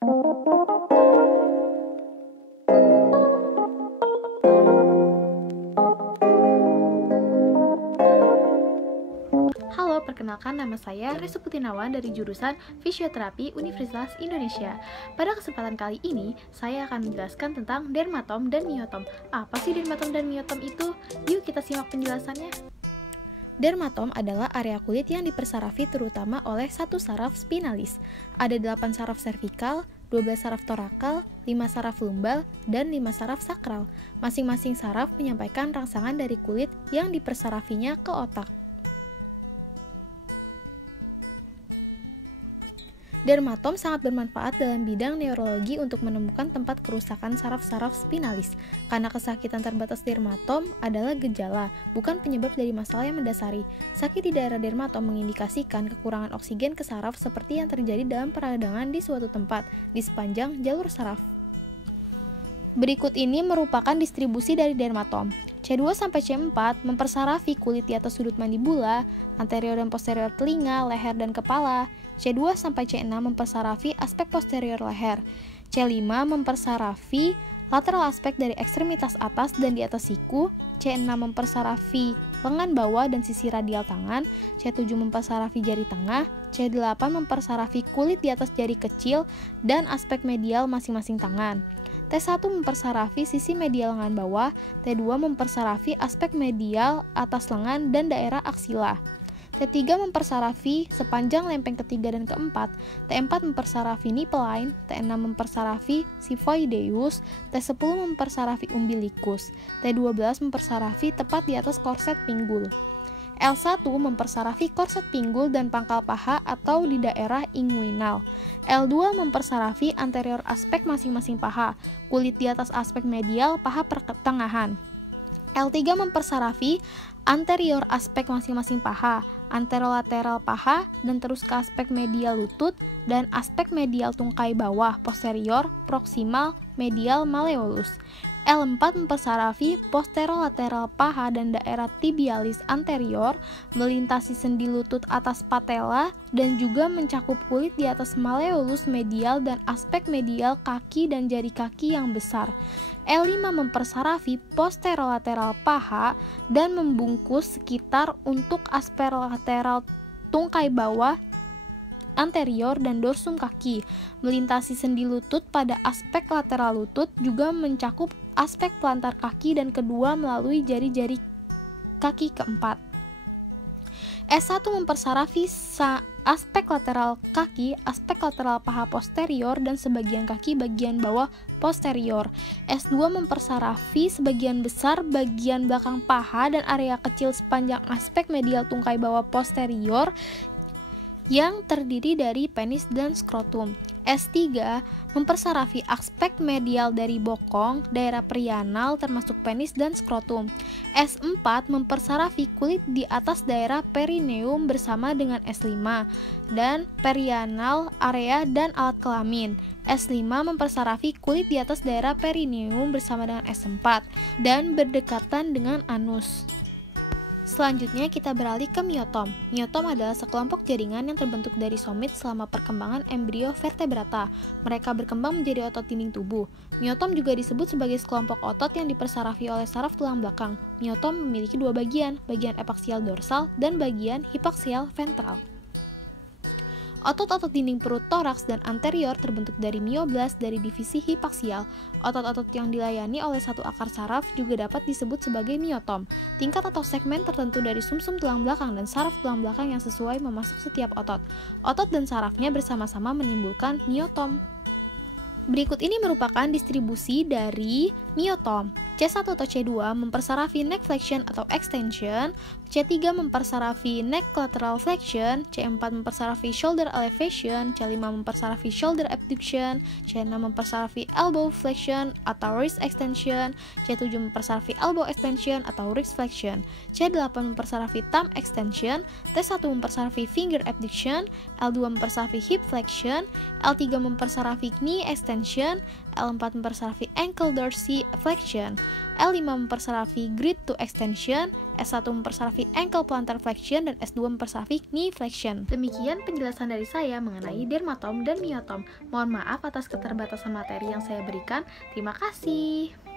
Halo, perkenalkan nama saya Restu Putinawan dari jurusan Fisioterapi Universitas Indonesia. Pada kesempatan kali ini, saya akan menjelaskan tentang dermatom dan miotom. Apa sih dermatom dan miotom itu? Yuk kita simak penjelasannya. Dermatom adalah area kulit yang dipersarafi terutama oleh satu saraf spinalis. Ada 8 saraf servikal, 12 saraf torakal, 5 saraf lumbal, dan 5 saraf sakral. Masing-masing saraf menyampaikan rangsangan dari kulit yang dipersarafinya ke otak. Dermatom sangat bermanfaat dalam bidang neurologi untuk menemukan tempat kerusakan saraf-saraf spinalis. Karena kesakitan terbatas dermatom adalah gejala, bukan penyebab dari masalah yang mendasari. Sakit di daerah dermatom mengindikasikan kekurangan oksigen ke saraf seperti yang terjadi dalam peradangan di suatu tempat di sepanjang jalur saraf. Berikut ini merupakan distribusi dari dermatom. C2-C4 mempersarafi kulit di atas sudut mandibula, anterior dan posterior telinga, leher dan kepala. C2-C6 mempersarafi aspek posterior leher. C5 mempersarafi lateral aspek dari ekstremitas atas dan di atas siku. C6 mempersarafi lengan bawah dan sisi radial tangan. C7 mempersarafi jari tengah. C8 mempersarafi kulit di atas jari kecil dan aspek medial masing-masing tangan. T1 mempersarafi sisi medial lengan bawah, T2 mempersarafi aspek medial atas lengan dan daerah aksila. T3 mempersarafi sepanjang lempeng ketiga dan keempat, T4 mempersarafi nipple line, T6 mempersarafi xiphoideus, T10 mempersarafi umbilicus, T12 mempersarafi tepat di atas korset pinggul. L1 mempersarafi korset pinggul dan pangkal paha atau di daerah inguinal. L2 mempersarafi anterior aspek masing-masing paha, kulit di atas aspek medial paha pertengahan. L3 mempersarafi anterior aspek masing-masing paha, anterolateral paha, dan terus ke aspek medial lutut dan aspek medial tungkai bawah, posterior, proksimal, medial malleolus. L4 mempersarafi posterolateral paha dan daerah tibialis anterior, melintasi sendi lutut atas patella, dan juga mencakup kulit di atas malleolus medial dan aspek medial kaki dan jari kaki yang besar. L5 mempersarafi posterolateral paha dan membungkus sekitar untuk aspek lateral tungkai bawah, anterior dan dorsum kaki, melintasi sendi lutut pada aspek lateral lutut, juga mencakup aspek pelantar kaki dan kedua melalui jari-jari kaki keempat. S1 mempersarafi aspek lateral kaki, aspek lateral paha posterior dan sebagian kaki bagian bawah posterior. S2 mempersarafi sebagian besar bagian belakang paha dan area kecil sepanjang aspek medial tungkai bawah posterior yang terdiri dari penis dan skrotum. S3 mempersarafi aspek medial dari bokong, daerah perianal termasuk penis dan skrotum. S4 mempersarafi kulit di atas daerah perineum bersama dengan S5 dan perianal, area dan alat kelamin. S5 mempersarafi kulit di atas daerah perineum bersama dengan S4 dan berdekatan dengan anus. Selanjutnya kita beralih ke miotom. Miotom adalah sekelompok jaringan yang terbentuk dari somit selama perkembangan embrio vertebrata. Mereka berkembang menjadi otot dinding tubuh. Miotom juga disebut sebagai sekelompok otot yang dipersarafi oleh saraf tulang belakang. Miotom memiliki dua bagian epaksial dorsal dan bagian hipaksial ventral. Otot-otot dinding perut toraks dan anterior terbentuk dari mioblast dari divisi hipaksial. Otot-otot yang dilayani oleh satu akar saraf juga dapat disebut sebagai miotom. Tingkat atau segmen tertentu dari sumsum tulang belakang dan saraf tulang belakang yang sesuai memasuk setiap otot. Otot dan sarafnya bersama-sama menimbulkan miotom. Berikut ini merupakan distribusi dari miotom. C1 atau C2 mempersarafi neck flexion atau extension, C3 mempersarafi neck lateral flexion, C4 mempersarafi shoulder elevation, C5 mempersarafi shoulder abduction, C6 mempersarafi elbow flexion atau wrist extension, C7 mempersarafi elbow extension atau wrist flexion, C8 mempersarafi thumb extension, T1 mempersarafi finger abduction, L2 mempersarafi hip flexion, L3 mempersarafi knee extension, L4 mempersarafi ankle dorsiflexion, L5 mempersarafi grid to extension, S1 mempersarafi ankle plantar flexion, dan S2 mempersarafi knee flexion. Demikian penjelasan dari saya mengenai dermatom dan myotom. Mohon maaf atas keterbatasan materi yang saya berikan. Terima kasih.